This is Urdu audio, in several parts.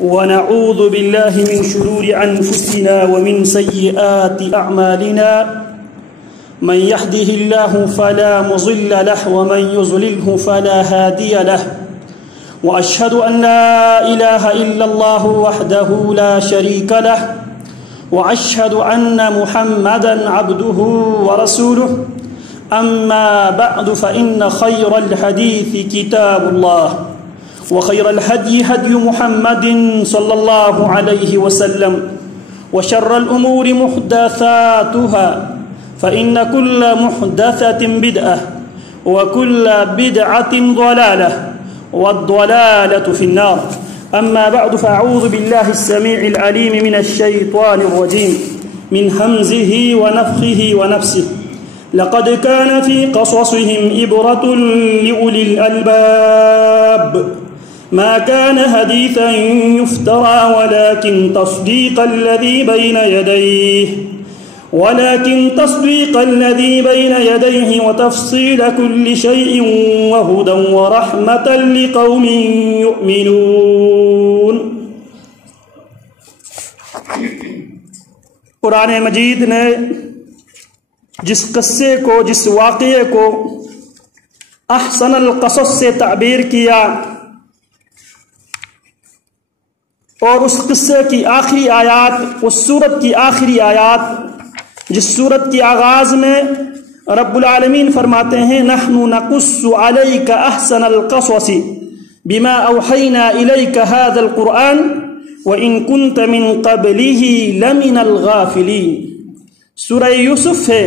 ونعوذ بالله من شرور أنفسنا ومن سيئات أعمالنا من يهده الله فلا مضل له ومن يضلله فلا هادي له وأشهد أن لا إله إلا الله وحده لا شريك له وأشهد أن محمدا عبده ورسوله أما بعد فإن خير الحديث كتاب الله وخير الهدي هدي محمد صلى الله عليه وسلم وشر الأمور محدثاتها فإن كل محدثة بدعة وكل بدعة ضلالة والضلالة في النار. أما بعد فأعوذ بالله السميع العليم من الشيطان الرجيم من همزه ونفخه ونفسه. لقد كان في قصصهم عبرة لأولي الألباب ما كان حديثا يفترى ولكن تصديق الذي بين يديه وتفصيل كل شيء وهدى ورحمة لقوم يؤمنون. قرآن مجید نے جس قصے کو، جس واقعے کو احسن القصص سے تعبیر کیا اور اس قصے کی آخری آیات، اس سورت کی آخری آیات جس سورت کی آغاز میں رب العالمین فرماتے ہیں نحن نقص علیک احسن القصص بما اوحینا الیک هذا القرآن وان كنت من قبله لمن الغافلین. سورہ یوسف ہے.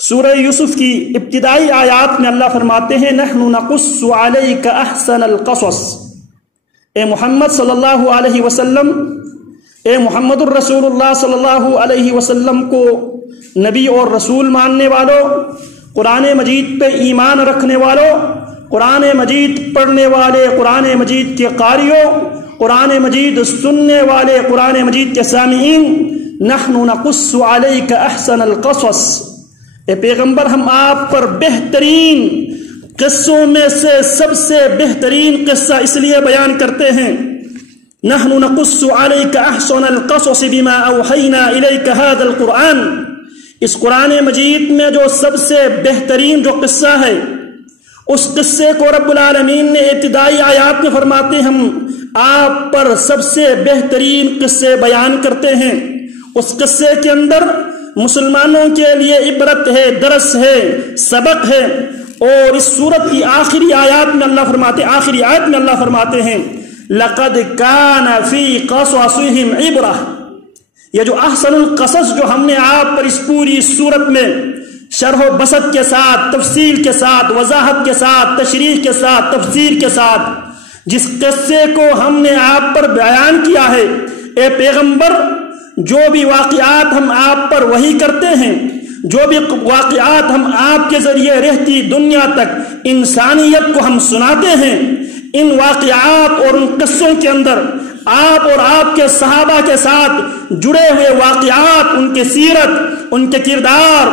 سورہ یوسف کی ابتدائی آیات میں اللہ فرماتے ہیں نحن نقص علیک احسن القصص. اے محمد صلی اللہ علیہ وسلم، اے محمد الرسول اللہ صلی اللہ علیہ وسلم کو نبی اور رسول ماننے والوں، قرآن مجید پہ ایمان رکھنے والوں، قرآن مجید پڑھنے والے، قرآن مجید کے قاریوں، قرآن مجید سننے والے، قرآن مجید کے سامعین، نحن نقص علیک احسن القصص. اے پیغمبر، ہم آپ پر بہترین قصوں میں سے سب سے بہترین قصہ اس لیے بیان کرتے ہیں نحن نقص علیک احسن القصص بما اوحینا الیک هذا القرآن. اس قرآن مجید میں جو سب سے بہترین جو قصہ ہے، اس قصے کو رب العالمین نے ابتدائی آیات میں فرماتے ہم آپ پر سب سے بہترین قصے بیان کرتے ہیں. اس قصے کے اندر مسلمانوں کے لیے عبرت ہے، درس ہے، سبق ہے. اور اس سورت کی آخری آیات میں اللہ فرماتے ہیں لقد كان في قصصهم عبرة. یہ جو احسن القصص جو ہم نے آپ پر اس پوری سورت میں شرح و بسط کے ساتھ، تفصیل کے ساتھ، وضاحت کے ساتھ، تشریح کے ساتھ، تفسیر کے ساتھ جس قصے کو ہم نے آپ پر بیان کیا ہے، اے پیغمبر، جو بھی واقعات ہم آپ پر وحی کرتے ہیں، جو بھی واقعات ہم آپ کے ذریعے رہتی دنیا تک انسانیت کو ہم سناتے ہیں، ان واقعات اور ان قصوں کے اندر آپ اور آپ کے صحابہ کے ساتھ جڑے ہوئے واقعات، ان کی سیرت، ان کے کردار،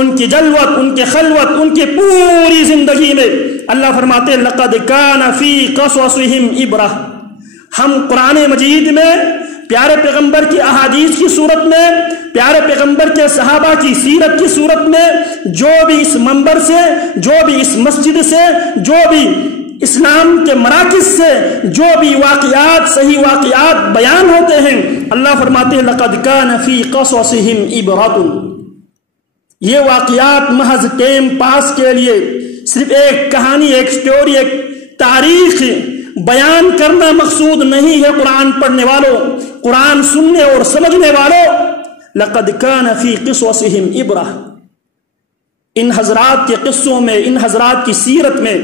ان کی جلوت، ان کے خلوت، ان کی پوری زندگی میں اللہ فرماتے ہیں لقد كان في قصصهم عبرة. ہم قرآن مجید میں پیارے پیغمبر کی احادیث کی صورت میں، پیارے پیغمبر کے صحابہ کی سیرت کی صورت میں، جو بھی اس منبر سے، جو بھی اس مسجد سے، جو بھی اسلام کے مراکز سے جو بھی واقعات، صحیح واقعات بیان ہوتے ہیں، اللہ فرماتے ہیں لقد كان في قصصهم عبرة. یہ واقعات محض ٹائم پاس کے لیے صرف ایک کہانی، ایک سٹوری، ایک تاریخ بیان کرنا مقصود نہیں ہے. قرآن پڑھنے والوں، قرآن سننے اور سمجھنے والوں، لقد كان في قصصهم عبرة. ان حضرات کے قصوں میں، ان حضرات کی سیرت میں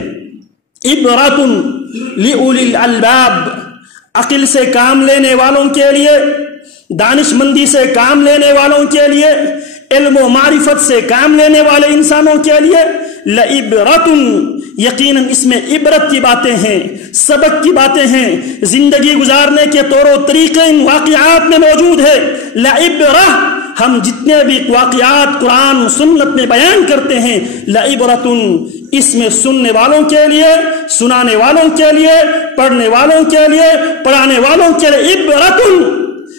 عبرۃ لأولی الالباب، عقل سے کام لینے والوں کے لیے، دانش مندی سے کام لینے والوں کے لیے، علم و معرفت سے کام لینے والے انسانوں کے لیے لعبرۃ، یقیناً اس میں عبرت کی باتیں ہیں، سبق کی باتیں ہیں، زندگی گزارنے کے طور و طریقے ان واقعات میں موجود ہے. لعبرہ، ہم جتنے بھی واقعات قرآن و سنت میں بیان کرتے ہیں، لعبرۃ، اس میں سننے والوں کے لیے، سنانے والوں کے لیے، پڑھنے والوں کے لیے، پڑھانے والوں کے لیے عبرت،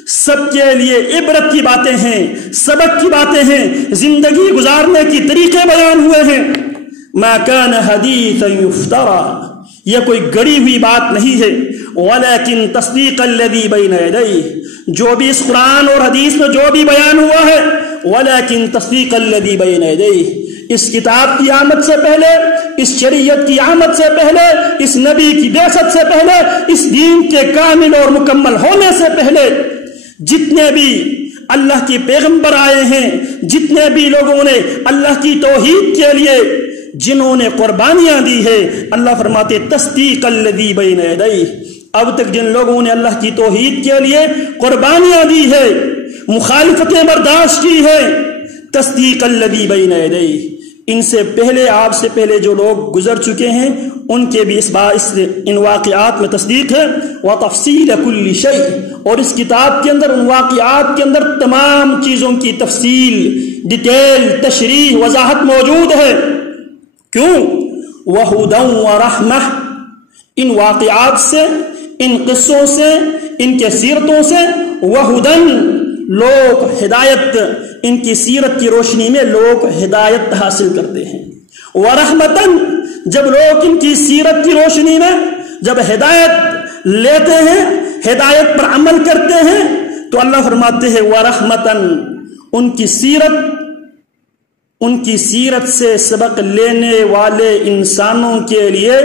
سب کے لیے عبرت کی باتیں ہیں، سبق کی باتیں ہیں، زندگی گزارنے کی طریقے بیان ہوئے ہیں۔ ما کان حدیثا یفترا، یہ کوئی گڑی ہوئی بات نہیں ہے، ولیکن تصدیق الذی بین یدیہ، جو بھی اس قرآن اور حدیث میں جو بھی بیان ہوا ہے، ولیکن تصدیق الذی بین یدیہ، اس کتاب کی آمد سے پہلے، اس شریعت کی آمد سے پہلے، اس نبی کی بعثت سے پہلے، اس دین کے کامل اور مکمل ہونے سے پہلے جتنے بھی اللہ کے پیغمبر آئے ہیں، جتنے بھی لوگوں نے اللہ کی توحید کے لیے جنہوں نے قربانیاں دی ہے، اللہ فرماتے تصدیق الذی بین یدیہ، اب تک جن لوگوں نے اللہ کی توحید کے لیے قربانیاں دی ہے، مخالفتیں برداشت کی ہے، تصدیق الذی بین یدیہ، ان سے پہلے، آپ سے پہلے جو لوگ گزر چکے ہیں ان کے بھی ان واقعات میں تصدیق ہے، وتفصیل کل شیء، اور اس کتاب کے اندر، ان واقعات کے اندر تمام چیزوں کی تفصیل، ڈیٹیل، تشریح، وضاحت موجود ہے۔ کیوں؟ وَهُدًى وَرَحْمَةً، ان واقعات سے، ان قصوں سے، ان کے سیرتوں سے، وَهُدًى، لوگ ہدایت، ان کی سیرت کی روشنی میں لوگ ہدایت حاصل کرتے ہیں، وَرَحْمَةً، جب لوگ ان کی سیرت کی روشنی میں جب ہدایت لیتے ہیں، ہدایت پر عمل کرتے ہیں، تو اللہ فرماتے ہیں وَرَحْمَةً، ان کی سیرت سے سبق لینے والے انسانوں کے لیے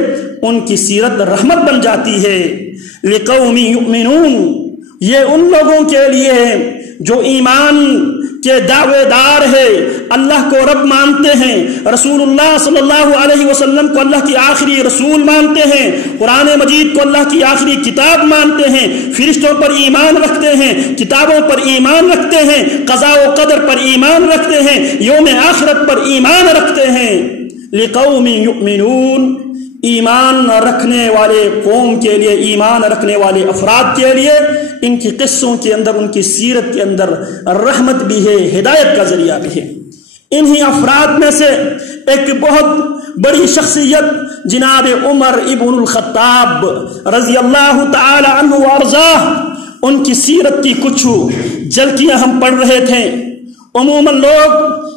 ان کی سیرت رحمت بن جاتی ہے۔ لِقَوْمِ يُؤْمِنُونَ، یہ ان لوگوں کے لیے ہے جو ایمان کے دعوے دار ہے، اللہ کو رب مانتے ہیں، رسول اللہ صلی اللہ علیہ وسلم کو اللہ کی آخری رسول مانتے ہیں، قرآن مجید کو اللہ کی آخری کتاب مانتے ہیں، فرشتوں پر ایمان رکھتے ہیں، کتابوں پر ایمان رکھتے ہیں، قضاء و قدر پر ایمان رکھتے ہیں، یوم آخرت پر ایمان رکھتے ہیں۔ لِقَوْمِ يُؤْمِنُونَ، ایمان رکھنے والے قوم کے لیے، ایمان رکھنے والے افراد کے لیے ان کی قصوں کے اندر، ان کی سیرت کے اندر رحمت بھی ہے، ہدایت کا ذریعہ بھی ہے۔ انہی افراد میں سے ایک بہت بڑی شخصیت جناب عمر ابن الخطاب رضی اللہ تعالی عنہ وارضاہ، ان کی سیرت کی کچھ جھلکیاں ہم پڑھ رہے تھے۔ عموماً لوگ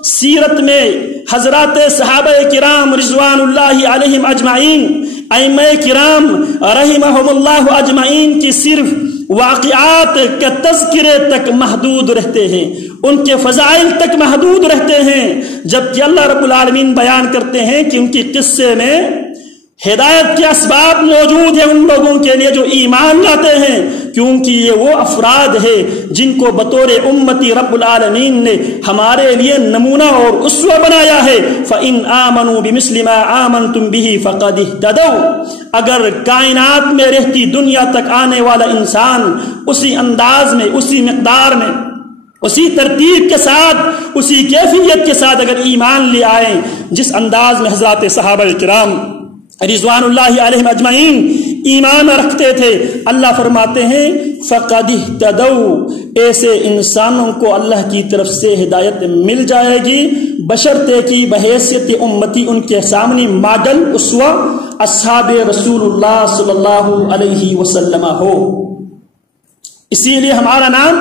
سیرت میں حضرات صحابہ کرام رضوان اللہ علیہم اجمعین، ائمہ کرام رحمہم اللہ اجمعین کی صرف واقعات کے تذکرے تک محدود رہتے ہیں، ان کے فضائل تک محدود رہتے ہیں، جبکہ اللہ رب العالمین بیان کرتے ہیں کہ ان کی قصے میں ہدایت کے اسباق موجود ہیں ان لوگوں کے لیے جو ایمان لاتے ہیں، کیونکہ یہ وہ افراد ہے جن کو بطور امتی رب العالمین نے ہمارے لیے نمونہ اور اسوہ بنایا ہے۔ فَإِنْ آمَنُوا بِمِثْلِ مَا آمَنْتُمْ بِهِ فَقَدِ اهْتَدَوْا، اگر کائنات میں رہتی دنیا تک آنے والا انسان اسی انداز میں، اسی مقدار میں، اسی ترتیب کے ساتھ، اسی کیفیت کے ساتھ اگر ایمان لے آئیں جس انداز میں حضرات صحابہ کرام رضوان اللہ علیہم اجمعین ایمان رکھتے تھے، اللہ فرماتے ہیں فَقَدِ اهْتَدَوْا، ایسے انسانوں کو اللہ کی طرف سے ہدایت مل جائے گی، بشرطے کی بحیثیت امتی ان کے سامنے ماڈل، اسوہ اصحاب رسول اللہ صلی اللہ علیہ وسلم ہو۔ اسی لیے ہمارا نام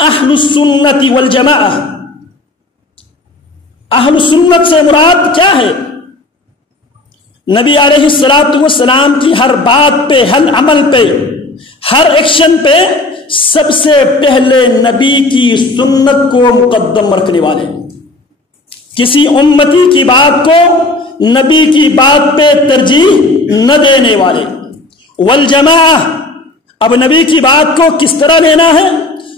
اہل السنت والجماعہ۔ اہل السنت سے مراد کیا ہے؟ نبی علیہ السلام کی ہر بات پہ، ہر عمل پہ، ہر ایکشن پہ سب سے پہلے نبی کی سنت کو مقدم رکھنے والے، کسی امتی کی بات کو نبی کی بات پہ ترجیح نہ دینے والے۔ والجماعہ، اب نبی کی بات کو کس طرح لینا ہے،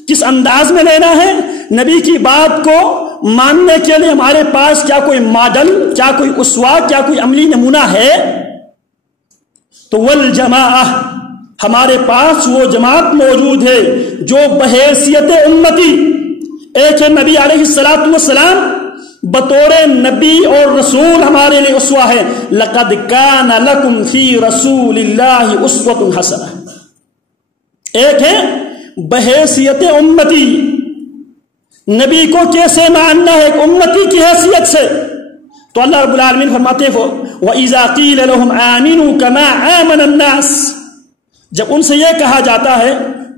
کس انداز میں لینا ہے، نبی کی بات کو ماننے کے لیے ہمارے پاس کیا کوئی ماڈل، کیا کوئی اسوہ، کیا کوئی عملی نمونہ ہے؟ تو والجماعہ، ہمارے پاس وہ جماعت موجود ہے جو بحیثیت امتی، ایک ہے نبی علیہ السلام، بطور نبی اور رسول ہمارے لیے اسوہ ہے۔ لقد کان لکم فی رسول اللہ اسوۃ حسنہ، ایک ہے بحیثیت امتی، نبی کو کیسے ماننا ہے ایک امتی کی حیثیت سے۔ تو اللہ رب العالمین فرماتے ہیں وَإِذَا قِيلَ لَهُمْ آمِنُوا كَمَا آمَنَ النَّاسِ، جب ان سے یہ کہا جاتا ہے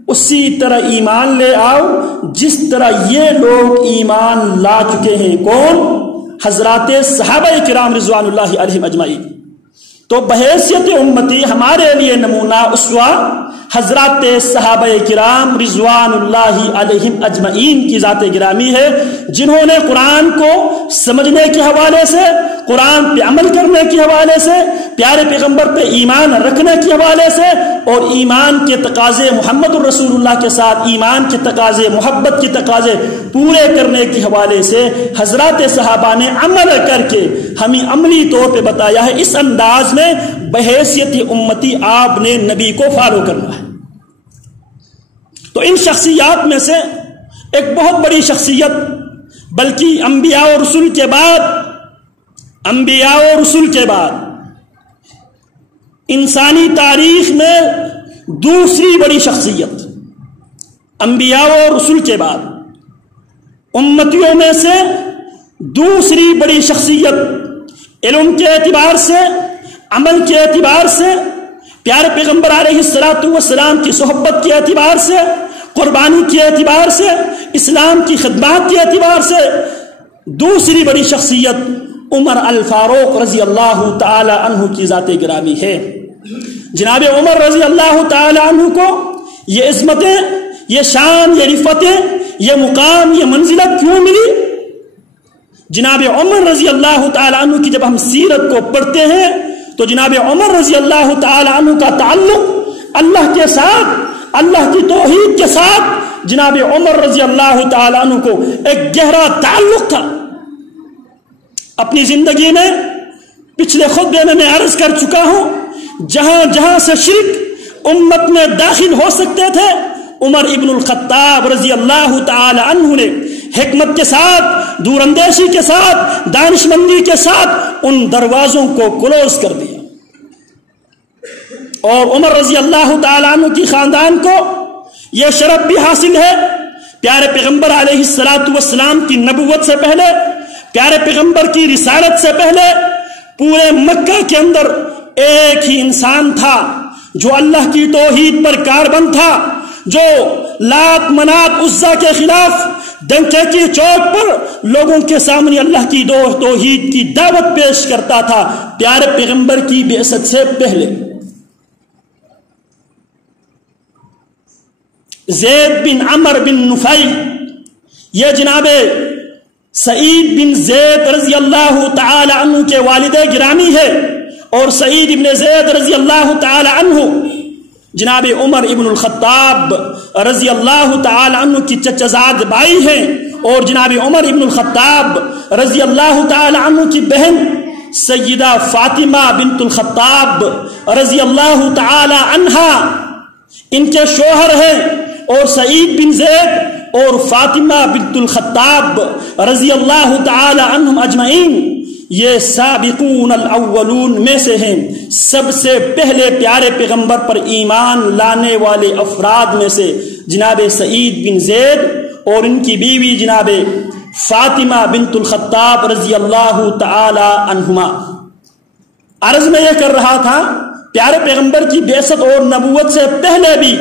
اسی طرح ایمان لے آؤ جس طرح یہ لوگ ایمان لا چکے ہیں۔ کون؟ حضرات صحابہ کرام رضوان اللہ علیہم اجمعین۔ تو بحیثیت امتی ہمارے لیے نمونہ اسوہ حضرات صحابہ کرام رضوان اللہ علیہم اجمعین کی ذات گرامی ہے، جنہوں نے قرآن کو سمجھنے کے حوالے سے، قرآن پہ عمل کرنے کے حوالے سے، پیارے پیغمبر پہ ایمان رکھنے کے حوالے سے، اور ایمان کے تقاضے محمد الرسول اللہ کے ساتھ ایمان کے تقاضے، محبت کے تقاضے پورے کرنے کے حوالے سے حضرات صحابہ نے عمل کر کے ہمیں عملی طور پہ بتایا ہے۔ اس انداز میں بحیثیت امتی آپ نے نبی کو فالو کرنا ہے۔ تو ان شخصیات میں سے ایک بہت بڑی شخصیت، بلکہ انبیاء و رسول کے بعد انسانی تاریخ میں دوسری بڑی شخصیت، انبیاء و رسول کے بعد امتیوں میں سے دوسری بڑی شخصیت، علم کے اعتبار سے، عمل کے اعتبار سے، پیارے پیغمبر علیہ السلام کی صحبت کے اعتبار سے، قربانی کے اعتبار سے، اسلام کی خدمات کے اعتبار سے دوسری بڑی شخصیت عمر الفاروق رضی اللہ تعالی عنہ کی ذات گرامی ہے۔ جناب عمر رضی اللہ تعالی عنہ کو یہ عظمتیں، یہ شان، یہ رفعتیں، یہ مقام، یہ منزلت کیوں ملی؟ جناب عمر رضی اللہ تعالی عنہ کی جب ہم سیرت کو پڑھتے ہیں تو جناب عمر رضی اللہ تعالی عنہ کا تعلق اللہ کے ساتھ، اللہ کی توحید کے ساتھ جناب عمر رضی اللہ تعالی عنہ کو ایک گہرا تعلق تھا۔ اپنی زندگی میں پچھلے خطبے میں عرض کر چکا ہوں، جہاں جہاں سے شرک امت میں داخل ہو سکتے تھے، عمر ابن الخطاب رضی اللہ تعالی عنہ نے حکمت کے ساتھ، دور اندیشی کے ساتھ، دانش مندی کے ساتھ ان دروازوں کو کلوز کر دیا، اور عمر رضی اللہ تعالی عنہ کی خاندان کو یہ شرف بھی حاصل ہے، پیارے پیغمبر علیہ السلام کی نبوت سے پہلے، پیارے پیغمبر کی رسالت سے پہلے پورے مکہ کے اندر ایک ہی انسان تھا جو اللہ کی توحید پر کاربند تھا، جو لات منات عزا کے خلاف ڈنکے کی چوک پر لوگوں کے سامنے اللہ کی توحید کی دعوت پیش کرتا تھا، پیارے پیغمبر کی بعثت سے پہلے۔ زید بن عمر بن نفیل، یہ جناب سعید بن زید رضی اللہ تعالی عنہ کے والد گرامی ہے، اور سعید بن زید رضی اللہ تعالی عنہ جناب عمر ابن الخطاب رضی اللہ تعالی عنہ کی چچا زاد بھائی ہیں، اور جناب عمر ابن الخطاب رضی اللہ تعالی عنہ کی بہن سیدہ فاطمہ بنت الخطاب رضی اللہ تعالی عنہا ان کے شوہر ہیں، اور سعید بن زید اور فاطمہ بنت الخطاب رضی اللہ تعالی عنہم اجمعین یہ سابقون الاولون میں سے ہیں، سب سے پہلے پیارے پیغمبر پر ایمان لانے والے افراد میں سے جناب سعید بن زید اور ان کی بیوی جناب فاطمہ بنت الخطاب رضی اللہ تعالی عنہما۔ عرض میں یہ کر رہا تھا، پیارے پیغمبر کی بعثت اور نبوت سے پہلے بھی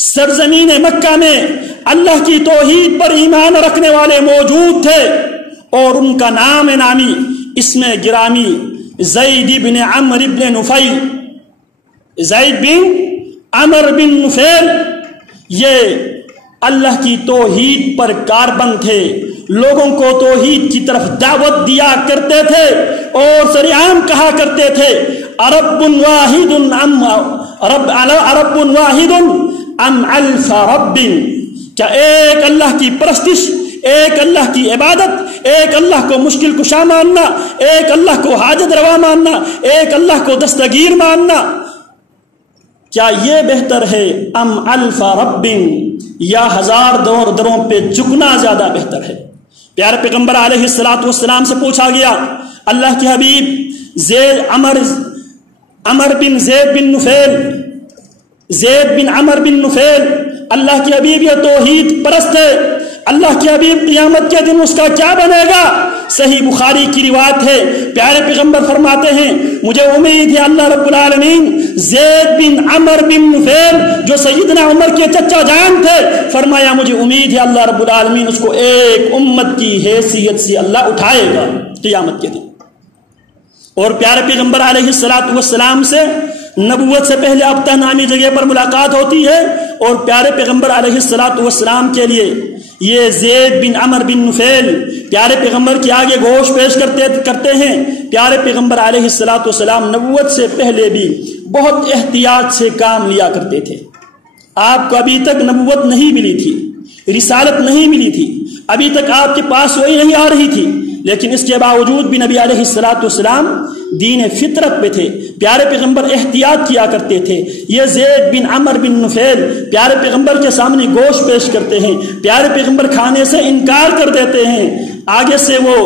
سرزمین مکہ میں اللہ کی توحید پر ایمان رکھنے والے موجود تھے، اور ان کا نام نامی، اسم گرامی زید بن عمر بن نفیل، زید بن عمر بن نفیل یہ اللہ کی توحید پر کاربند تھے، لوگوں کو توحید کی طرف دعوت دیا کرتے تھے، اور سریعام کہا کرتے تھے رب واحد ام الف رب، کیا ایک اللہ کی پرستش، ایک اللہ کی عبادت، ایک اللہ کو مشکل کشا ماننا، ایک اللہ کو حاجت روا ماننا، ایک اللہ کو دستگیر ماننا، کیا یہ بہتر ہے ام الف رب، یا ہزار دروں پہ جھکنا زیادہ بہتر ہے؟ پیارے پیغمبر علیہ السلام سے پوچھا گیا، اللہ کے حبیب عمر بن زید بن نفیل، زید بن عمر بن نفیل، اللہ کے حبیب یہ توحید پرست ہے، اللہ کے حبیب قیامت کے دن اس کا کیا بنے گا؟ صحیح بخاری کی روایت ہے، پیارے پیغمبر فرماتے ہیں مجھے امید ہے اللہ رب العالمین زید بن عمر بن نفیل جو سیدنا عمر کے چچا جان تھے، فرمایا مجھے امید ہے اللہ رب العالمین اس کو ایک امت کی حیثیت سے اللہ اٹھائے گا قیامت کے دن۔ اور پیارے پیغمبر علیہ السلام سے نبوت سے پہلے ابتہ نامی جگہ پر ملاقات ہوتی ہے، اور پیارے پیغمبر علیہ السلام کے لیے یہ زید بن عمر بن نفیل پیارے پیغمبر کے آگے گوش پیش کرتے ہیں۔ پیارے پیغمبر علیہ السلام نبوت سے پہلے بھی بہت احتیاط سے کام لیا کرتے تھے۔ آپ کو ابھی تک نبوت نہیں ملی تھی، رسالت نہیں ملی تھی، ابھی تک آپ کے پاس وہی نہیں آ رہی تھی، لیکن اس کے باوجود بھی نبی علیہ السلام دین فطرت پہ تھے۔ پیارے پیغمبر احتیاط کیا کرتے تھے۔ یہ زید بن عمر بن نفیل پیارے پیغمبر کے سامنے گوشت پیش کرتے ہیں، پیارے پیغمبر کھانے سے انکار کر دیتے ہیں۔ آگے سے وہ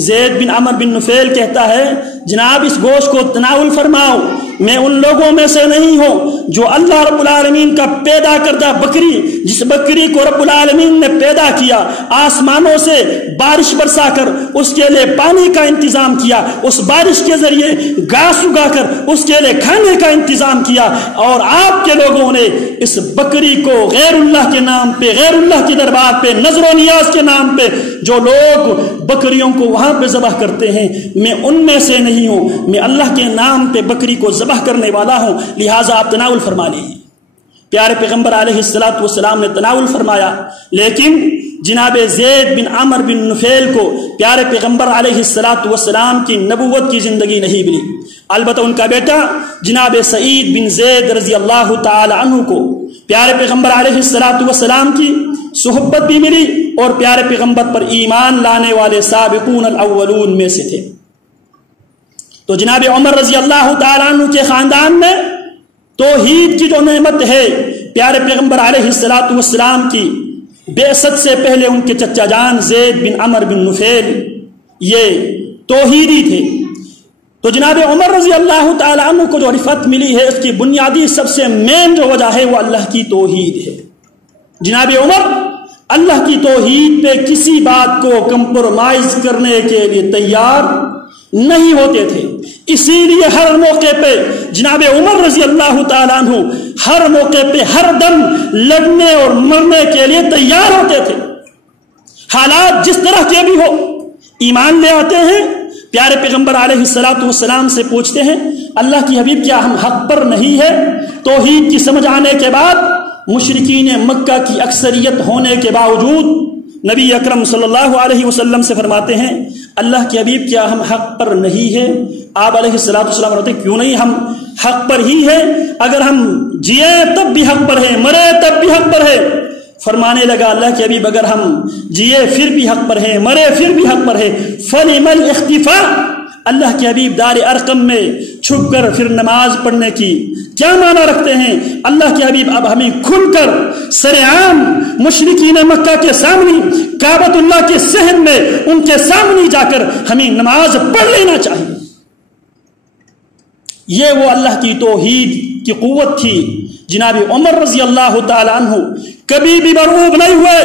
زید بن عمر بن نفیل کہتا ہے جناب اس گوشت کو تناول فرماؤ، میں ان لوگوں میں سے نہیں ہوں جو اللہ رب العالمین کا پیدا کردہ بکری، جس بکری کو رب العالمین نے پیدا کیا، آسمانوں سے بارش برسا کر اس کے لیے پانی کا انتظام کیا، اس بارش کے ذریعے گھاس اگا کر اس کے لیے کھانے کا انتظام کیا، اور آپ کے لوگوں نے اس بکری کو غیر اللہ کے نام پہ، غیر اللہ کے دربار پہ، نظر و نیاز کے نام پہ جو لوگ بکریوں کو وہاں پہ ذبح کرتے ہیں، میں ان میں سے نہیں ہوں، میں اللہ کے نام پہ بکری کو ذبح کرنے والا ہوں، لہٰذا آپ تناول فرما لیجیے۔ پیارے پیغمبر علیہ السلام نے تناول فرمایا، لیکن جناب زید بن عمر بن نفیل کو پیارے پیغمبر علیہ السلام کی نبوت کی زندگی نہیں ملی۔ البتہ ان کا بیٹا جناب سعید بن زید رضی اللہ تعالی عنہ کو پیارے پیغمبر علیہ السلام کی صحبت بھی ملی، اور پیارے پیغمبر پر ایمان لانے والے سابقون الاولون میں سے تھے۔ تو جناب عمر رضی اللہ تعالیٰ عنہ کے خاندان میں توحید کی جو نعمت ہے، پیارے پیغمبر علیہ السلام کی بعثت سے پہلے ان کے چچا جان زید بن عمر بن نفیل یہ توحیدی تھے۔ تو جناب عمر رضی اللہ تعالیٰ عنہ کو جو رفعت ملی ہے، اس کی بنیادی سب سے مین جو وجہ ہے وہ اللہ کی توحید ہے۔ جناب عمر اللہ کی توحید پہ کسی بات کو کمپرومائز کرنے کے لیے تیار نہیں ہوتے تھے، اسی لیے ہر موقع پہ جناب عمر رضی اللہ تعالیٰ عنہ ہر موقع پہ ہر دم لڑنے اور مرنے کے لیے تیار ہوتے تھے۔ حالات جس طرح کے بھی ہو ایمان لے آتے ہیں، پیارے پیغمبر علیہ السلام سے پوچھتے ہیں اللہ کی حبیب کیا ہم حق پر نہیں ہے؟ توحید کی سمجھ آنے کے بعد مشرکین مکہ کی اکثریت ہونے کے باوجود نبی اکرم صلی اللہ علیہ وسلم سے فرماتے ہیں اللہ کے حبیب کیا ہم حق پر نہیں ہے؟ آپ علیہ السلام فرماتے ہیں کیوں نہیں، ہم حق پر ہی ہے، اگر ہم جیے تب بھی حق پر ہے، مرے تب بھی حق پر ہے۔ فرمانے لگا اللہ کے حبیب اگر ہم جیے پھر بھی حق پر ہے، مرے پھر بھی حق پر ہے، فلم الاختفاء، اللہ کے حبیب دار ارقم میں چھپ کر پھر نماز پڑھنے کی کیا معنی رکھتے ہیں؟ اللہ کے حبیب اب ہمیں کھل کر سرعام مشرکین مکہ کے سامنے، کعبۃ اللہ کے صحن میں ان کے سامنے جا کر ہمیں نماز پڑھ لینا چاہیے۔ یہ وہ اللہ کی توحید کی قوت تھی۔ جناب عمر رضی اللہ تعالی عنہ کبھی بھی مرعوب نہیں ہوئے،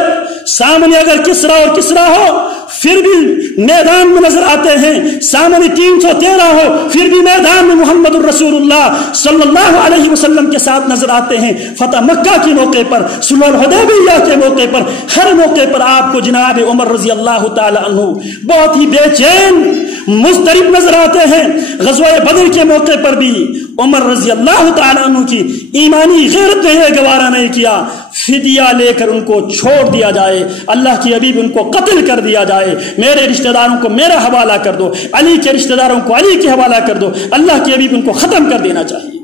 سامنے اگر کسرا اور کسرا ہو پھر بھی میدان میں نظر آتے ہیں، سامنے 313 ہو پھر بھی میدان میں محمد الرسول اللہ صلی اللہ علیہ وسلم کے ساتھ نظر آتے ہیں۔ فتح مکہ کے موقع پر، صلح الحدیبیہ کے موقع پر، ہر موقع پر آپ کو جناب عمر رضی اللہ تعالی عنہ بہت ہی بے چین مضطرب نظر آتے ہیں۔ غزوہ بدر کے موقع پر بھی عمر رضی اللہ تعالی عنہ کی ایمانی غیرت نے گوارا نہیں کیا، فدیہ لے کر ان کو چھوڑ دیا جائے، اللہ کی حبیب ان کو قتل کر دیا جائے، میرے رشتہ داروں کو میرا حوالہ کر دو، علی کے رشتہ داروں کو علی کے حوالہ کر دو، اللہ کی حبیب ان کو ختم کر دینا چاہیے۔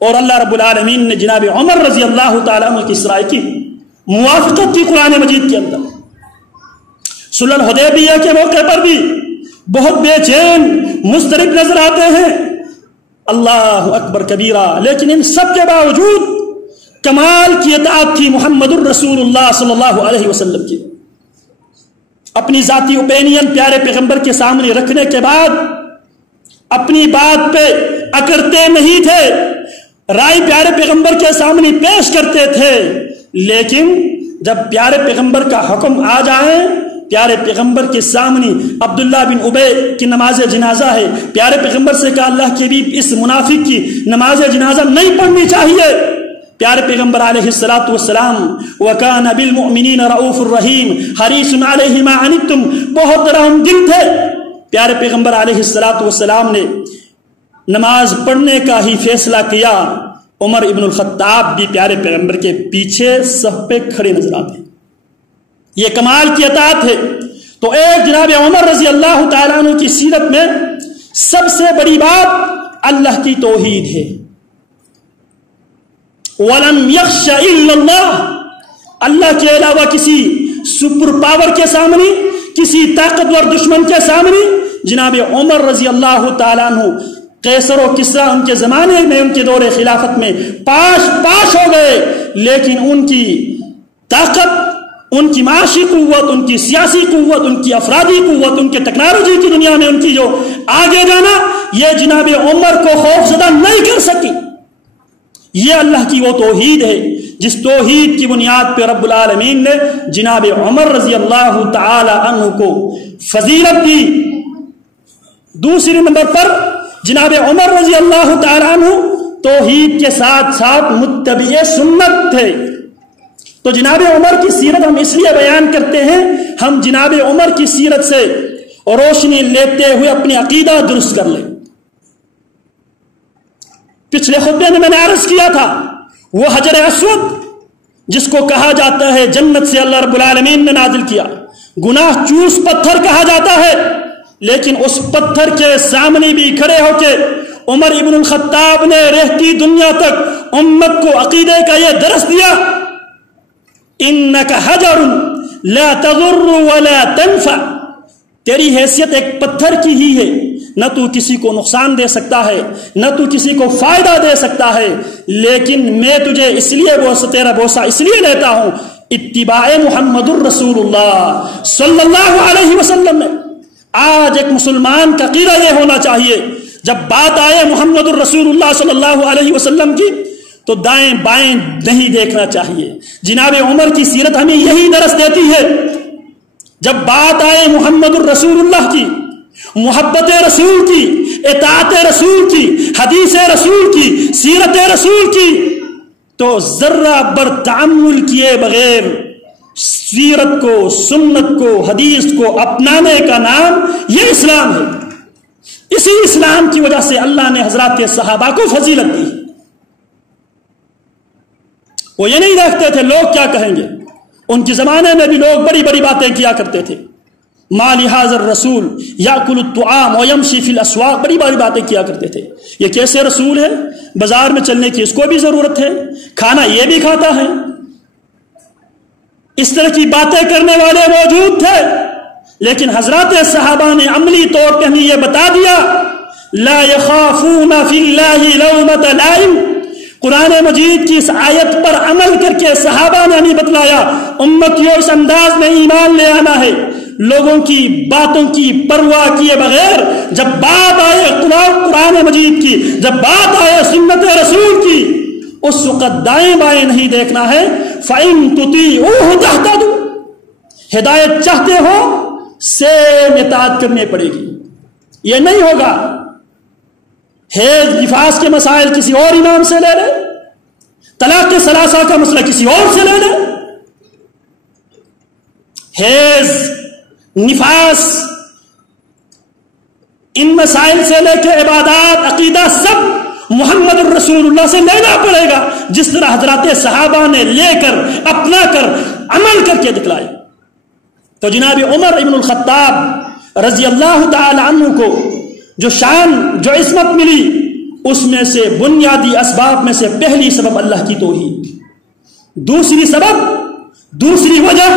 اور اللہ رب العالمین نے جناب عمر رضی اللہ تعالیٰ عنہ کی اس رائے کی موافقت کی قرآن مجید کے اندر۔ صلح الحدیبیہ کے موقع پر بھی بہت بے چین مضطرب نظر آتے ہیں، اللہ اکبر کبیرہ، لیکن ان سب کے باوجود کمال کی اطاعت تھی محمد الرسول اللہ صلی اللہ علیہ وسلم کی۔ اپنی ذاتی اوپینین پیارے پیغمبر کے سامنے رکھنے کے بعد اپنی بات پہ اکڑتے نہیں تھے، رائے پیارے پیغمبر کے سامنے پیش کرتے تھے، لیکن جب پیارے پیغمبر کا حکم آ جائے، پیارے پیغمبر کے سامنے عبداللہ بن ابے کی نماز جنازہ ہے، پیارے پیغمبر سے کہا اللہ کے حبیب اس منافق کی نماز جنازہ نہیں پڑھنی چاہیے۔ پیارے پیغمبر علیہ الصلوۃ والسلام وَكَانَ بِالْمُؤْمِنِينَ رَءُوفٌ رَحِيمٌ حَرِيصٌ عَلَيْهِمْ مَا عَنِتُّمْ، بہت رحم دل تھے۔ پیارے پیغمبر علیہ الصلوۃ والسلام نے نماز پڑھنے کا ہی فیصلہ کیا، عمر ابن الخطاب بھی پیارے پیغمبر کے پیچھے صف پہ کھڑے نظر آتے ہیں۔ یہ کمال کی اطاعت ہے۔ تو ایک جناب عمر رضی اللہ تعالیٰ عنہ کی سیرت میں سب سے بڑی بات اللہ کی توحید ہے۔ وَلَمْ يَخْشَ إِلَّا اللَّهُ، اللہ کے علاوہ کسی سپر پاور کے سامنے، کسی طاقتور دشمن کے سامنے جناب عمر رضی اللہ تعالیٰ عنہ قیصر و کسریٰ ان کے زمانے میں، ان کے دور خلافت میں پاش ہو گئے، لیکن ان کی طاقت، ان کی معاشی قوت، ان کی سیاسی قوت، ان کی افرادی قوت، ان کے ٹیکنالوجی کی دنیا میں ان کی جو آگے جانا، یہ جناب عمر کو خوف زدہ نہیں کر سکی۔ یہ اللہ کی وہ توحید ہے جس توحید کی بنیاد پہ رب العالمین نے جناب عمر رضی اللہ تعالی عنہ کو فضیلت دی۔ دوسری نمبر پر جناب عمر رضی اللہ تعالی عنہ توحید کے ساتھ ساتھ متبع سنت تھے۔ تو جناب عمر کی سیرت ہم اس لیے بیان کرتے ہیں، ہم جناب عمر کی سیرت سے روشنی لیتے ہوئے اپنی عقیدہ درست کر لیں۔ پچھلے خطبے میں نے عرض کیا تھا، وہ حجر اسود جس کو کہا جاتا ہے جنت سے اللہ رب العالمین نے نازل کیا، گناہ چوس پتھر کہا جاتا ہے، لیکن اس پتھر کے سامنے بھی کھڑے ہو کے عمر ابن الخطاب نے رہتی دنیا تک امت کو عقیدے کا یہ درس دیا، انک حجر لا تضر ولا تنفع، تیری حیثیت ایک پتھر کی ہی ہے، نہ تو کسی کو نقصان دے سکتا ہے، نہ تو کسی کو فائدہ دے سکتا ہے، لیکن میں تجھے اس لیے تیرا بوسہ اس لیے لیتا ہوں اتباع محمد الرسول اللہ صلی اللہ علیہ وسلم میں۔ آج ایک مسلمان کا عقیدہ یہ ہونا چاہیے، جب بات آئے محمد الرسول اللہ صلی اللہ علیہ وسلم کی تو دائیں بائیں نہیں دیکھنا چاہیے۔ جناب عمر کی سیرت ہمیں یہی درس دیتی ہے، جب بات آئے محمد الرسول اللہ کی، محبت رسول کی، اطاعت رسول کی، حدیث رسول کی، سیرت رسول کی، تو ذرہ بر تعمل کیے بغیر سیرت کو، سنت کو، حدیث کو اپنانے کا نام یہ اسلام ہے۔ اسی اسلام کی وجہ سے اللہ نے حضرات صحابہ کو فضیلت دی۔ وہ یہ نہیں دیکھتے تھے لوگ کیا کہیں گے، ان کے زمانے میں بھی لوگ بڑی بڑی باتیں کیا کرتے تھے، ما لہذا الرسول یاکل الطعام ویمشی فی الاسواق، بڑی بڑی باتیں کیا کرتے تھے۔ یہ کیسے رسول ہے، بازار میں چلنے کی اس کو بھی ضرورت ہے، کھانا یہ بھی کھاتا ہے۔ اس طرح کی باتیں کرنے والے موجود تھے، لیکن حضرات صحابہ نے عملی طور پہ ہمیں یہ بتا دیا، لا یخافون فی اللہ لومۃ لائم۔ قرآن مجید کی اس آیت پر عمل کر کے صحابہ نے ہمیں بتلایا، امتیوں اس انداز میں ایمان لے آنا ہے، لوگوں کی باتوں کی پرواہ کیے بغیر جب بات آئے قرآن مجید کی، جب بات آئے سنت رسول کی، اس وقت دائیں بائیں نہیں دیکھنا ہے۔ فَإِن تُطِيعُوهُ تَهْتَدُوا، ہدایت چاہتے ہو سیم اطاعت کرنی پڑے گی، یہ نہیں ہوگا حیض نفاس کے مسائل کسی اور امام سے لے لے، طلاق ثلاثہ کا مسئلہ کسی اور سے لے لے، حیض نفاس ان مسائل سے لے کے عبادات عقیدہ سب محمد الرسول اللہ سے لینا پڑے گا، جس طرح حضرات صحابہ نے لے کر اپنا کر عمل کر کے دکھلائے۔ تو جناب عمر ابن الخطاب رضی اللہ تعالی عنہ کو جو شان، جو عصمت ملی، اس میں سے بنیادی اسباب میں سے پہلی سبب اللہ کی توحید، دوسری سبب، دوسری وجہ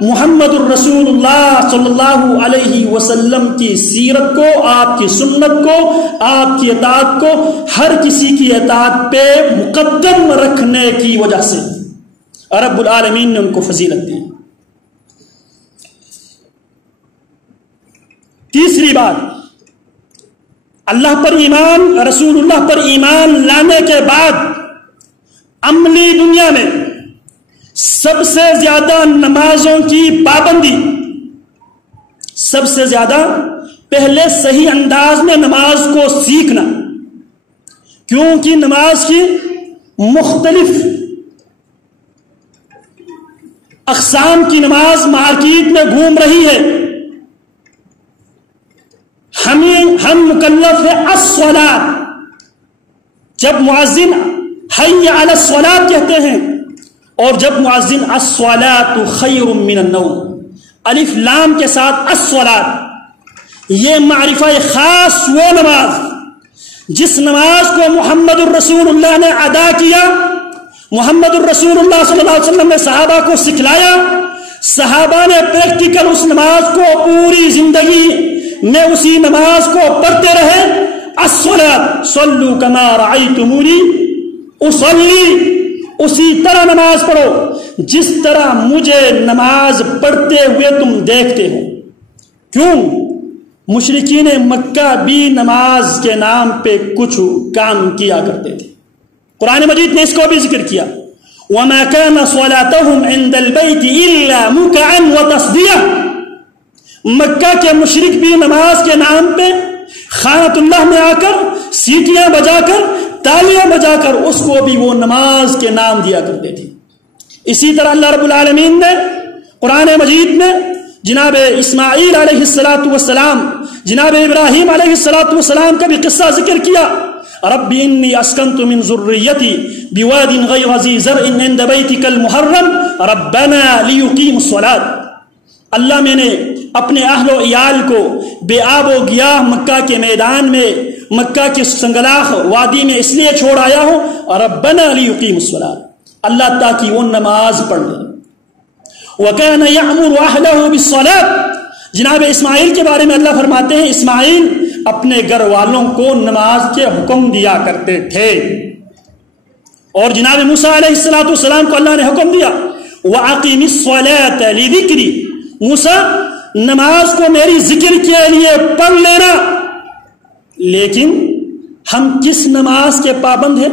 محمد الرسول اللہ صلی اللہ علیہ وسلم کی سیرت کو، آپ کی سنت کو، آپ کی اطاعت کو ہر کسی کی اطاعت پہ مقدم رکھنے کی وجہ سے رب العالمین نے ان کو فضیلت دی۔ تیسری بات، اللہ پر ایمان، رسول اللہ پر ایمان لانے کے بعد عملی دنیا میں سب سے زیادہ نمازوں کی پابندی، سب سے زیادہ پہلے صحیح انداز میں نماز کو سیکھنا، کیونکہ نماز کی مختلف اقسام کی نماز مارکیٹ میں گھوم رہی ہے. ہم مکلف ہے الصلاۃ. جب مؤذن حی علی الصلاۃ کہتے ہیں اور جب مؤذن الصلاۃ خیر من النوم الف لام کے ساتھ الصلاۃ، یہ معرفہ خاص وہ نماز جس نماز کو محمد الرسول اللہ نے ادا کیا، محمد الرسول اللہ صلی اللہ علیہ وسلم نے صحابہ کو سکھلایا، صحابہ نے پریکٹیکل اس نماز کو پوری زندگی میں اسی نماز کو پڑھتے رہے. الصلاۃ صلوا کما رأیتمونی اصلی، اسی طرح نماز پڑھو جس طرح مجھے نماز پڑھتے ہوئے تم دیکھتے ہو. کیوں؟ مشرکین مکہ بھی نماز کے نام پہ کچھ کام کیا کرتے تھے. قرآن مجید نے اس کو بھی ذکر کیا، وَمَا كَانَ صَلَاتَهُمْ عِنْدَ الْبَيْتِ إِلَّا مُكَعًا وَتَصْدِيَةً. مکہ کے مشرک بھی نماز کے نام پہ خانۃ اللہ میں آ کر سیٹیاں بجا کر تالیاں بجا کر اس کو بھی وہ نماز کے نام دیا کرتے تھے. اسی طرح اللہ رب العالمین نے قرآن مجید میں جناب اسماعیل علیہ السلام، جناب ابراہیم علیہ السلام کا بھی قصہ ذکر کیا. رب انی اسکنت من ذریتی بواد غیر ذی زرع عند بیتک المحرم ربنا لیقیموا الصلاۃ. اللہ میں نے اپنے اہل و عیال کو بے آب و گیاہ مکہ کے میدان میں، مکہ کے سنگلاخ وادی میں اس لیے چھوڑ آیا ہوں، ربنا لیقیموا الصلاۃ، اللہ تاکہ وہ نماز پڑھ لیں. وَكَانَ يَأْمُرُ أَهْلَهُ بِالصَّلَاةِ. جناب اسماعیل کے بارے میں اللہ فرماتے ہیں اسماعیل اپنے گھر والوں کو نماز کے حکم دیا کرتے تھے. اور جناب موسیٰ علیہ السلام کو اللہ نے حکم دیا وَأَقِمِ الصَّلَاةَ لِذِكْرِي. موسیٰ نماز کو میری ذکر کے لیے پڑھ لینا. لیکن ہم کس نماز کے پابند ہیں؟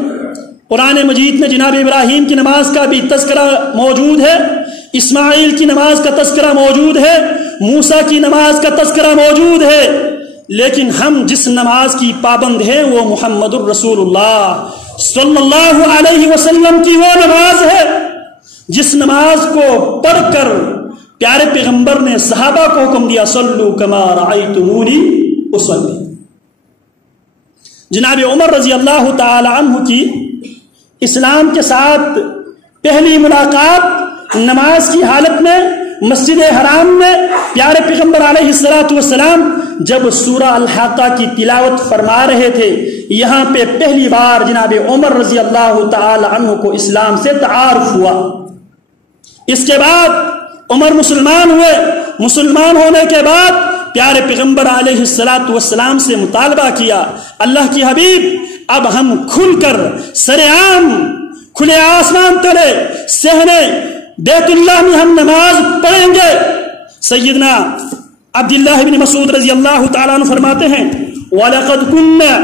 قرآن مجید میں جناب ابراہیم کی نماز کا بھی تذکرہ موجود ہے، اسماعیل کی نماز کا تذکرہ موجود ہے، موسیٰ کی نماز کا تذکرہ موجود ہے. لیکن ہم جس نماز کی پابند ہیں وہ محمد الرسول اللہ صلی اللہ علیہ وسلم کی وہ نماز ہے جس نماز کو پڑھ کر پیارے پیغمبر نے صحابہ کو حکم دیا صلو کما رأیتمونی اصلی. جناب عمر رضی اللہ تعالی عنہ کی اسلام کے ساتھ پہلی ملاقات نماز کی حالت میں مسجد حرام میں پیارے پیغمبر علیہ السلام جب سورہ الحاقہ کی تلاوت فرما رہے تھے، یہاں پہ پہلی بار جناب عمر رضی اللہ تعالی عنہ کو اسلام سے تعارف ہوا. اس کے بعد عمر مسلمان ہوئے. مسلمان ہونے کے بعد پیارے پیغمبر علیہ السلام سے مطالبہ کیا، اللہ کی حبیب اب ہم کھل کر سرعام کھلے آسمان تلے صحن بیت اللہ میں ہم نماز پڑھیں گے. سیدنا عبداللہ بن مسعود رضی اللہ تعالیٰ عنہ فرماتے ہیں وَلَقَدْ كُنَّا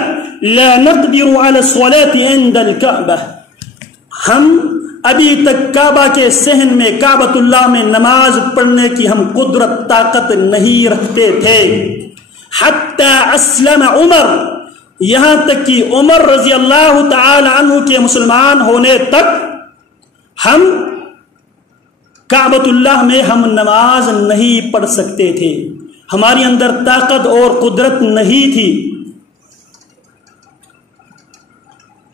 لَا نَقْدِرُ عَلَى الصَّلَاةِ عِنْدَ الْكَعْبَةِ. ہم ابھی تک کعبہ کے صحن میں کعبۃ اللہ میں نماز پڑھنے کی ہم قدرت طاقت نہیں رکھتے تھے. حتی اسلم عمر، یہاں تک کہ عمر رضی اللہ تعالی عنہ کے مسلمان ہونے تک ہم کعبۃ اللہ میں ہم نماز نہیں پڑھ سکتے تھے، ہماری اندر طاقت اور قدرت نہیں تھی.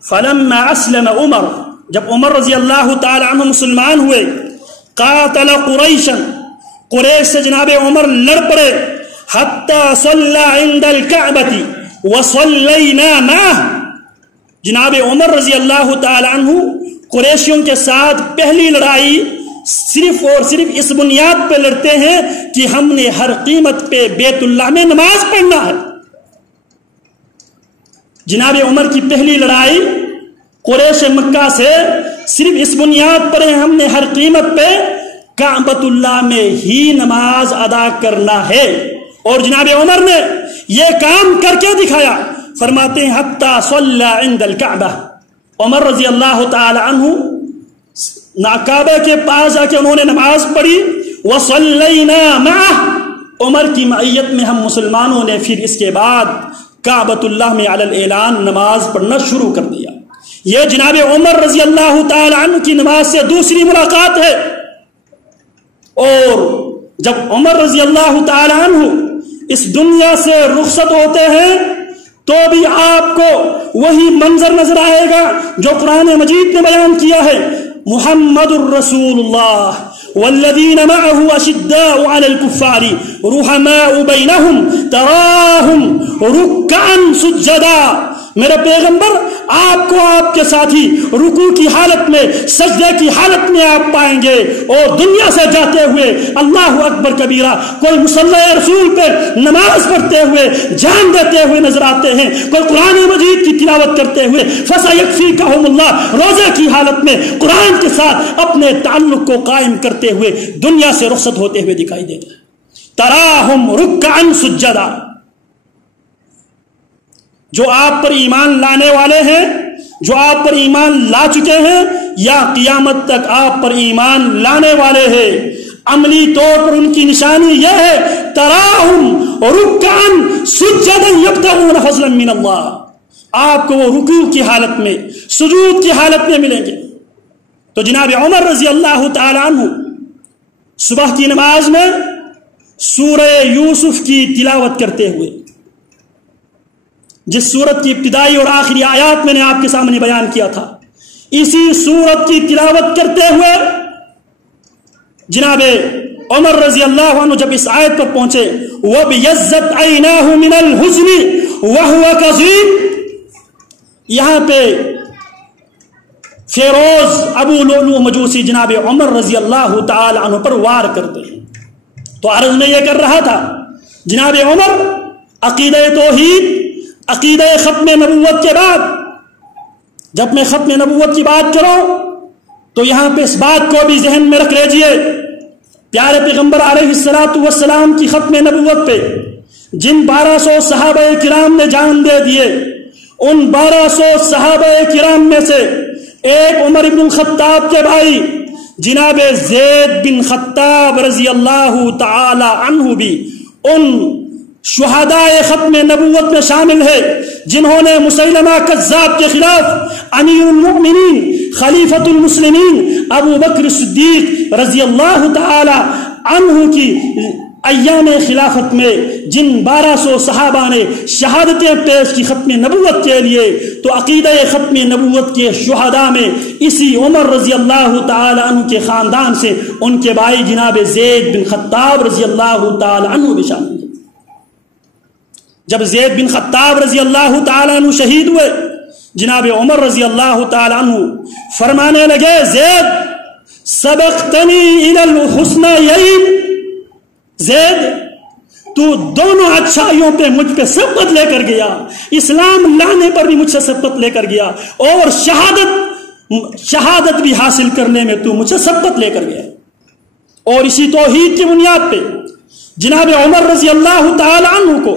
فلما اسلم عمر، جب عمر رضی اللہ تعالی عنہ مسلمان ہوئے، قاتل قریشا، قریش سے جناب عمر لڑ پڑے، حتی صلی عند الکعبۃ وصلینا معہ. جناب عمر رضی اللہ تعالی عنہ قریشیوں کے ساتھ پہلی لڑائی صرف اور صرف اس بنیاد پہ لڑتے ہیں کہ ہم نے ہر قیمت پہ بیت اللہ میں نماز پڑھنا ہے. جناب عمر کی پہلی لڑائی قریش مکہ سے صرف اس بنیاد پر ہے ہم نے ہر قیمت پہ کعبۃ اللہ میں ہی نماز ادا کرنا ہے. اور جناب عمر نے یہ کام کر کے دکھایا. فرماتے ہیں حتی صلی عند الکعبہ. عمر رضی اللہ تعالی عنہ کعبہ کے پاس جا کے انہوں نے نماز پڑھی. وصلینا معہ، عمر کی معیت میں ہم مسلمانوں نے پھر اس کے بعد کعبۃ اللہ میں علی الاعلان نماز پڑھنا شروع کر دیا. یہ جناب عمر رضی اللہ تعالی عنہ کی نماز سے دوسری ملاقات ہے. اور جب عمر رضی اللہ تعالی عنہ اس دنیا سے رخصت ہوتے ہیں تو بھی آپ کو وہی منظر نظر آئے گا جو قرآن مجید نے بیان کیا ہے. محمد الرسول اللہ والذین معه اشداء علی الکفار رحماء بینہم تراہم رکعا سجدا. میرے پیغمبر آپ کو آپ کے ساتھی رکوع کی حالت میں، سجدے کی حالت میں آپ پائیں گے، اور دنیا سے جاتے ہوئے اللہ اکبر کبیرہ کوئی مصلی رسول پہ نماز پڑھتے ہوئے جان دیتے ہوئے نظر آتے ہیں، کوئی قرآن مجید کی تلاوت کرتے ہوئے فَسَيَكْفِيكَهُمُ اللَّهُ روزے کی حالت میں قرآن کے ساتھ اپنے تعلق کو قائم کرتے ہوئے دنیا سے رخصت ہوتے ہوئے دکھائی دیتے ہیں. تراہم رکعا سجدا. جو آپ پر ایمان لانے والے ہیں، جو آپ پر ایمان لا چکے ہیں یا قیامت تک آپ پر ایمان لانے والے ہیں، عملی طور پر ان کی نشانی یہ ہے تراہم رکعا سجدا یبتغون فضلا من اللہ. آپ کو وہ رکوع کی حالت میں، سجود کی حالت میں ملیں گے. تو جناب عمر رضی اللہ تعالی عنہ صبح کی نماز میں سورہ یوسف کی تلاوت کرتے ہوئے، جس سورت کی ابتدائی اور آخری آیات میں نے آپ کے سامنے بیان کیا تھا، اسی سورت کی تلاوت کرتے ہوئے جناب عمر رضی اللہ عنہ جب اس آیت پر پہنچے وَبِيَزَّتْ عَيْنَاهُ مِنَ الْحُزْنِ وَهُوَ كَظِيمٌ، یہاں پہ فیروز ابو لؤلؤ مجوسی جناب عمر رضی اللہ تعالی عنہ پر وار کرتے ہیں. تو عرض میں یہ کر رہا تھا جناب عمر عقیدہ توحید، عقیدہ ختم نبوت کے بعد جب میں ختم نبوت کی بات کروں تو یہاں پہ اس بات کو بھی ذہن میں رکھ لیجئے، پیارے پیغمبر علیہ السلام کی ختم نبوت پہ جن 1200 صحابہ کرام نے جان دے دیے، ان 1200 صحابہ کرام میں سے ایک عمر بن الخطاب کے بھائی جناب زید بن خطاب رضی اللہ تعالی عنہ بھی ان شہدائے ختم نبوت میں شامل ہے جنہوں نے مسیلمہ کذاب کے خلاف امیر المؤمنین خلیفۃ المسلمین ابو بکر صدیق رضی اللہ تعالی عنہ کی ایام خلافت میں جن 1200 صحابہ نے شہادتیں پیش کی ختم نبوت کے لیے، تو عقیدہ ختم نبوت کے شہداء میں اسی عمر رضی اللہ تعالی عنہ کے خاندان سے ان کے بھائی جناب زید بن خطاب رضی اللہ تعالی عنہ بھی شامل ہیں. جب زید بن خطاب رضی اللہ تعالی عنہ شہید ہوئے، جناب عمر رضی اللہ تعالی عنہ فرمانے لگے زید سبقتنی الی الحسنیین، زید تو دونوں اچھائیوں پہ مجھ پہ سبقت لے کر گیا، اسلام لانے پر بھی مجھ سے سبقت لے کر گیا، اور شہادت بھی حاصل کرنے میں تو مجھ سے سبقت لے کر گیا. اور اسی توحید کی بنیاد پہ جناب عمر رضی اللہ تعالی عنہ کو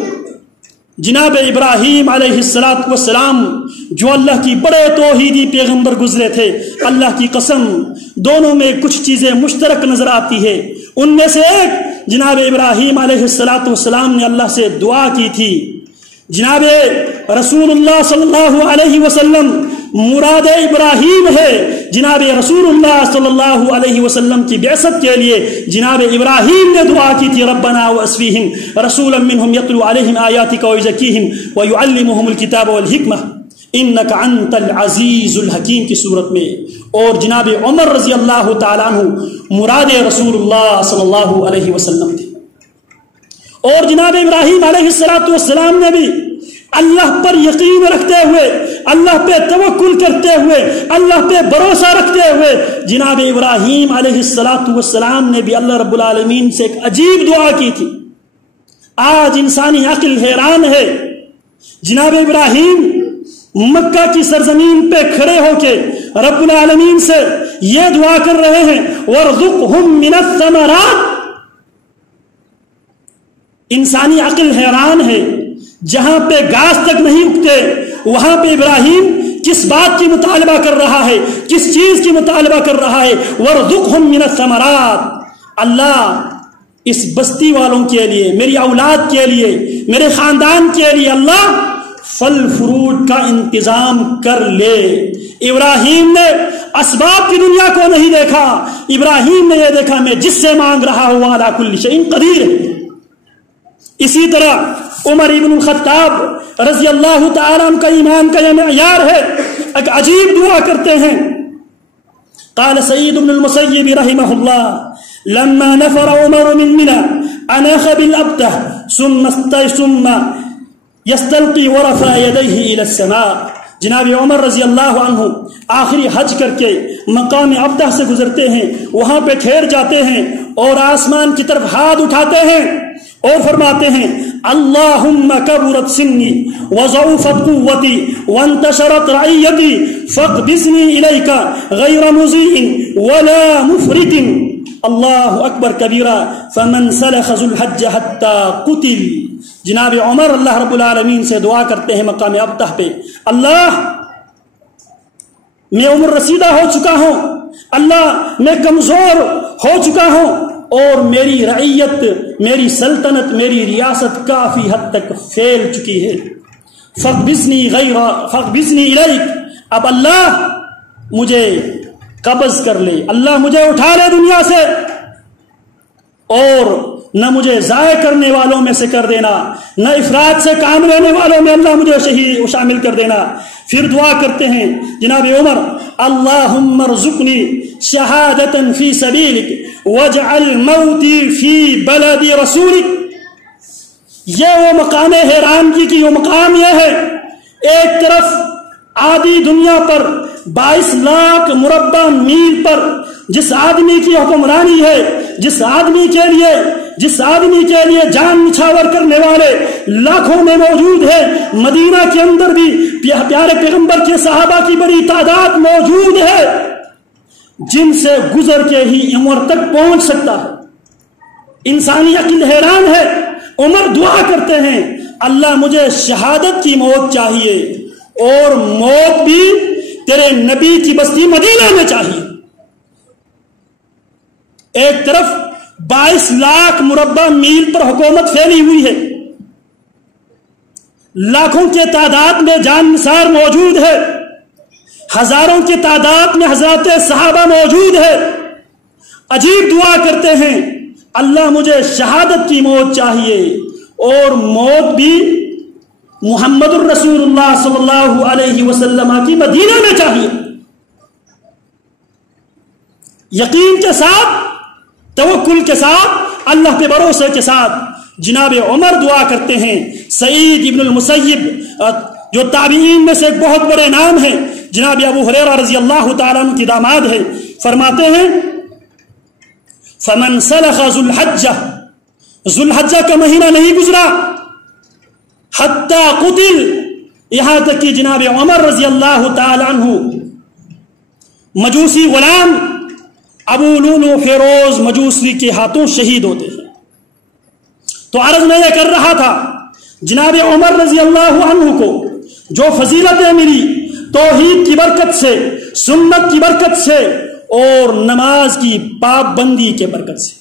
جناب ابراہیم علیہ السلام جو اللہ کی بڑے توحیدی پیغمبر گزرے تھے، اللہ کی قسم دونوں میں کچھ چیزیں مشترک نظر آتی ہے. ان میں سے ایک جناب ابراہیم علیہ السلام نے اللہ سے دعا کی تھی، جناب رسول اللہ صلی اللہ علیہ وسلم مراد ابراہیم ہے. جناب رسول اللہ صلی اللہ علیہ وسلم کی بعثت کے لیے جناب ابراہیم نے دعا کی تھی ربنا واسفیہم رسولا منہم یتلو علیہم آیاتک ویزکیہم ویعلمہم الکتاب والحکمہ انک انت العزیز الحکیم کی صورت میں. اور جناب عمر رضی اللہ تعالیٰ عنہ مراد رسول اللہ صلی اللہ علیہ وسلم تھے. اور جناب ابراہیم علیہ السلام نے بھی اللہ پر یقین رکھتے ہوئے، اللہ پہ توکل کرتے ہوئے، اللہ پہ بھروسہ رکھتے ہوئے جناب ابراہیم علیہ السلام نے بھی اللہ رب العالمین سے ایک عجیب دعا کی تھی. آج انسانی عقل حیران ہے. جناب ابراہیم مکہ کی سرزمین پہ کھڑے ہو کے رب العالمین سے یہ دعا کر رہے ہیں وَارْزُقْهُمْ مِنَ الثَّمَرَاتِ. انسانی عقل حیران ہے. جہاں پہ گھاس تک نہیں اگتے وہاں پہ ابراہیم کس بات کی مطالبہ کر رہا ہے، کس چیز کی مطالبہ کر رہا ہے؟ وَارْزُقْهُم مِّنَ الثَّمَرَاتِ، اللہ اس بستی والوں کے لیے، میری اولاد کے لیے، میرے خاندان کے لیے اللہ پھل فروٹ کا انتظام کر لے۔ ابراہیم نے اسباق کی دنیا کو نہیں دیکھا، ابراہیم نے یہ دیکھا میں جس سے مانگ رہا ہوں علی کل شیء قدیر ہے۔ اسی طرح عمر ابن الخطاب رضی اللہ تعالیٰ عنہ کا ایمان کا یہ معیار ہے، ایک عجیب دعا کرتے ہیں۔ قال سعید بن المسیب رحمہ اللہ لما نفر عمر من منى اناخ بالابتہ ثم يستلقي ورفع يديه الى السماء۔ جناب عمر رضی اللہ عنہ آخری حج کر کے مقام ابتہ سے گزرتے ہیں، وہاں پہ ٹھہر جاتے ہیں اور آسمان کی طرف ہاتھ اٹھاتے ہیں اور فرماتے ہیں اللہم کبرت سنی وضعفت قوتی وانتشرت رعیتی فاقبضنی الیک غیر مضیع ولا مفرط، اللہ اکبر کبیرہ فمن سلخ ذو الحج حتی قتل۔ جناب عمر اللہ رب العالمین سے دعا کرتے ہیں مقام ابتہ پہ، اللہ میں عمر رسیدہ ہو چکا ہوں، اللہ میں کمزور ہو چکا ہوں اور میری رعیت، میری سلطنت، میری ریاست کافی حد تک پھیل چکی ہے۔ فاقبضنی الیک، اب اللہ مجھے قبض کر لے، اللہ مجھے اٹھا لے دنیا سے اور نہ مجھے ضائع کرنے والوں میں سے کر دینا، نہ افراد سے کام لینے والوں میں اللہ مجھے شامل کر دینا۔ پھر دعا کرتے ہیں جناب عمر اللہم ارزقنی شہادتا فی سبیلک واجعل موتی فی بلد رسولک۔ یہ وہ مقام حیرانگی کی وہ مقام یہ ہے، ایک طرف آدھی دنیا پر 22 لاکھ مربع میل پر جس آدمی کی حکمرانی ہے، جس آدمی کے لیے جان نچھاور کرنے والے لاکھوں میں موجود ہے، مدینہ کے اندر بھی پیارے پیغمبر کے صحابہ کی بڑی تعداد موجود ہے، جن سے گزر کے ہی عمر تک پہنچ سکتا ہے۔ انسانی عقل حیران ہے۔ عمر دعا کرتے ہیں اللہ مجھے شہادت کی موت چاہیے اور موت بھی تیرے نبی کی بستی مدینہ میں چاہیے۔ ایک طرف 22 لاکھ مربع میل پر حکومت پھیلی ہوئی ہے، لاکھوں کے تعداد میں جان نثار موجود ہے، ہزاروں کی تعداد میں حضرات صحابہ موجود ہے۔ عجیب دعا کرتے ہیں اللہ مجھے شہادت کی موت چاہیے اور موت بھی محمد الرسول اللہ صلی اللہ علیہ وسلم کی مدینہ میں چاہیے۔ یقین کے ساتھ، توکل کے ساتھ، اللہ پہ بھروسے کے ساتھ جناب عمر دعا کرتے ہیں۔ سعید ابن المسیب جو تابعین میں سے ایک بہت بڑے نام ہیں، جناب ابو ہریرہ رضی اللہ تعالیٰ عنہ کی داماد ہے، فرماتے ہیں فمن سلخ ذو الحجہ کا مہینہ نہیں گزرا حتی قتل، یہاں تک کہ جناب عمر رضی اللہ تعالی عنہ مجوسی غلام ابو لولو فیروز مجوسی کے ہاتھوں شہید ہوتے ہیں۔ تو عرض میں یہ کر رہا تھا جناب عمر رضی اللہ عنہ کو جو فضیلتیں ملی توحید کی برکت سے، سنت کی برکت سے اور نماز کی پابندی کے برکت سے۔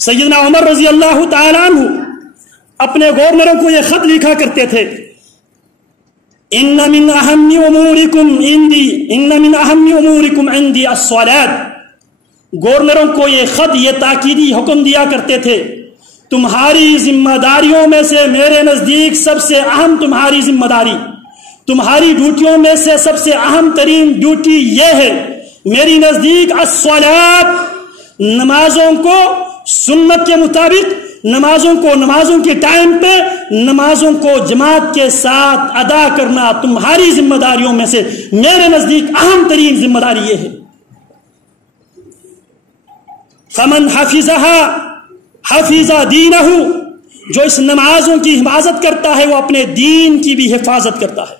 سیدنا عمر رضی اللہ تعالی عنہ اپنے گورنروں کو یہ خط لکھا کرتے تھے ان من اہم امورکم عندی الصلاۃ۔ گورنروں کو یہ خط، یہ تاکیدی حکم دیا کرتے تھے تمہاری ذمہ داریوں میں سے میرے نزدیک سب سے اہم تمہاری ذمہ داری، تمہاری ڈیوٹیوں میں سے سب سے اہم ترین ڈیوٹی یہ ہے میری نزدیک الصلاۃ، نمازوں کو سنت کے مطابق، نمازوں کے ٹائم پہ نمازوں کو جماعت کے ساتھ ادا کرنا تمہاری ذمہ داریوں میں سے میرے نزدیک اہم ترین ذمہ داری یہ ہے۔ فمن حفظها حفظ دینہ، جو اس نمازوں کی حفاظت کرتا ہے وہ اپنے دین کی بھی حفاظت کرتا ہے۔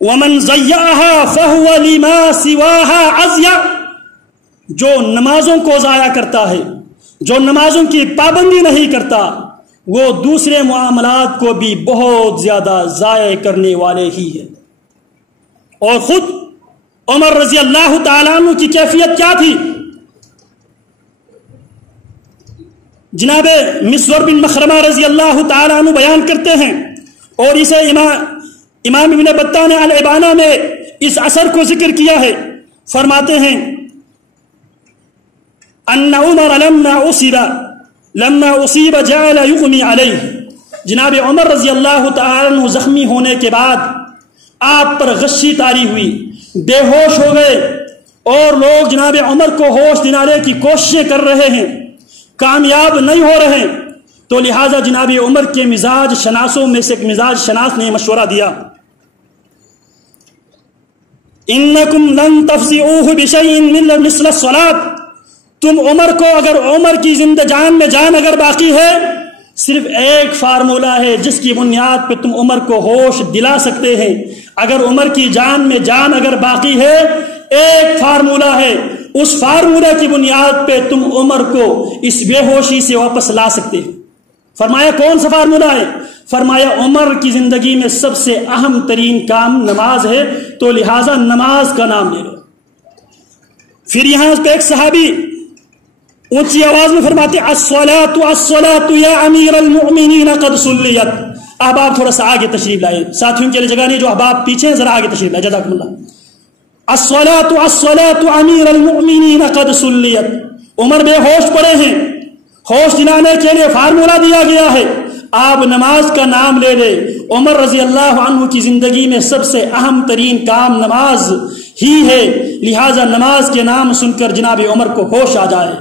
ومن ضیعها فهو لما سواها عزیہ، جو نمازوں کو ضائع کرتا ہے، جو نمازوں کی پابندی نہیں کرتا، وہ دوسرے معاملات کو بھی بہت زیادہ ضائع کرنے والے ہی ہیں۔ اور خود عمر رضی اللہ تعالیٰ عنہ کی کیفیت کیا تھی؟ جناب مسور بن مخرمہ رضی اللہ تعالیٰ عنہ بیان کرتے ہیں، اور اسے امام ابن بطہ نے الابانہ میں اس اثر کو ذکر کیا ہے۔ فرماتے ہیں ان عمر لما اصیب جعل یغمی علیہ، جناب عمر رضی اللہ تعالیٰ عنہ زخمی ہونے کے بعد آپ پر غشی طاری ہوئی، بے ہوش ہو گئے، اور لوگ جناب عمر کو ہوش دلانے کی کوششیں کر رہے ہیں، کامیاب نہیں ہو رہے، تو لہٰذا جناب عمر کے مزاج شناسوں میں سے ایک مزاج شناس نے مشورہ دیا، انکم لن تفزعوہ بشیء مثل الصلاۃ، تم عمر کو اگر عمر کی جان میں جان اگر باقی ہے، صرف ایک فارمولہ ہے جس کی بنیاد پہ تم عمر کو ہوش دلا سکتے ہیں۔ اگر عمر کی جان میں جان اگر باقی ہے، ایک فارمولہ ہے، اس فارمولہ کی بنیاد پہ تم عمر کو اس بے ہوشی سے واپس لا سکتے ہیں۔ فرمایا کون سا فارمولہ ہے؟ فرمایا عمر کی زندگی میں سب سے اہم ترین کام نماز ہے، تو لہٰذا نماز کا نام لے لو۔ پھر یہاں پہ ایک صحابی اونچی آواز میں فرماتے الصلاۃ الصلاۃ یا امیر المؤمنین قد صلیت۔ احباب تھوڑا سا آگے تشریف لائے، ساتھیوں کے لیے جگہ نہیں، جو احباب پیچھے ہیں ذرا آگے تشریف لائے، جزاکم اللہ۔ الصلاۃ الصلاۃ امیر المؤمنین قد صلیت، عمر بے ہوش پڑے ہیں، ہوش دلانے کے لیے فارمولہ دیا گیا ہے، آپ نماز کا نام لے لے۔ عمر رضی اللہ عنہ کی زندگی میں سب سے اہم ترین کام نماز ہی ہے، لہٰذا نماز کے نام سن کر جناب عمر کو ہوش آ جائے۔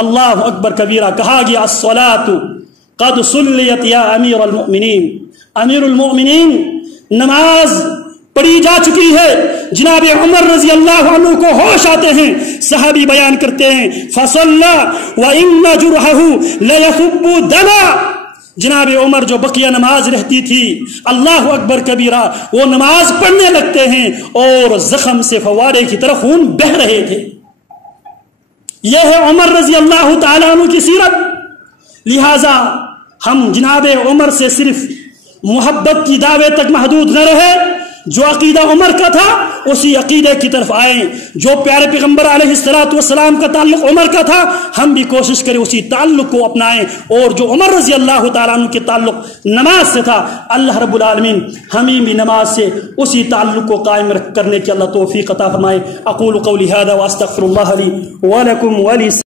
اللہ اکبر کبیرہ کہا گیا الصلاۃ قد صلیت یا امیر المؤمنین، امیر المؤمنین نماز پڑھی جا چکی ہے۔ جناب عمر رضی اللہ عنہ کو ہوش آتے ہیں، صحابی بیان کرتے ہیں فصلی وان جرحہ لیصب دما، جناب عمر جو بقیہ نماز رہتی تھی، اللہ اکبر کبیرہ، وہ نماز پڑھنے لگتے ہیں اور زخم سے فوارے کی طرح خون بہہ رہے تھے۔ یہ ہے عمر رضی اللہ تعالیٰ عنہ کی سیرت۔ لہٰذا ہم جناب عمر سے صرف محبت کی دعوے تک محدود نہ رہے، جو عقیدہ عمر کا تھا اسی عقیدے کی طرف آئیں، جو پیارے پیغمبر علیہ السلام کا تعلق عمر کا تھا ہم بھی کوشش کریں اسی تعلق کو اپنائیں، اور جو عمر رضی اللہ تعالیٰ عنہ کے تعلق نماز سے تھا، اللہ رب العالمین ہمیں بھی نماز سے اسی تعلق کو قائم کرنے کی اللہ توفیق عطا فرمائے۔ اقول قولی ھذا واستغفر اللہ لی ولکم ولی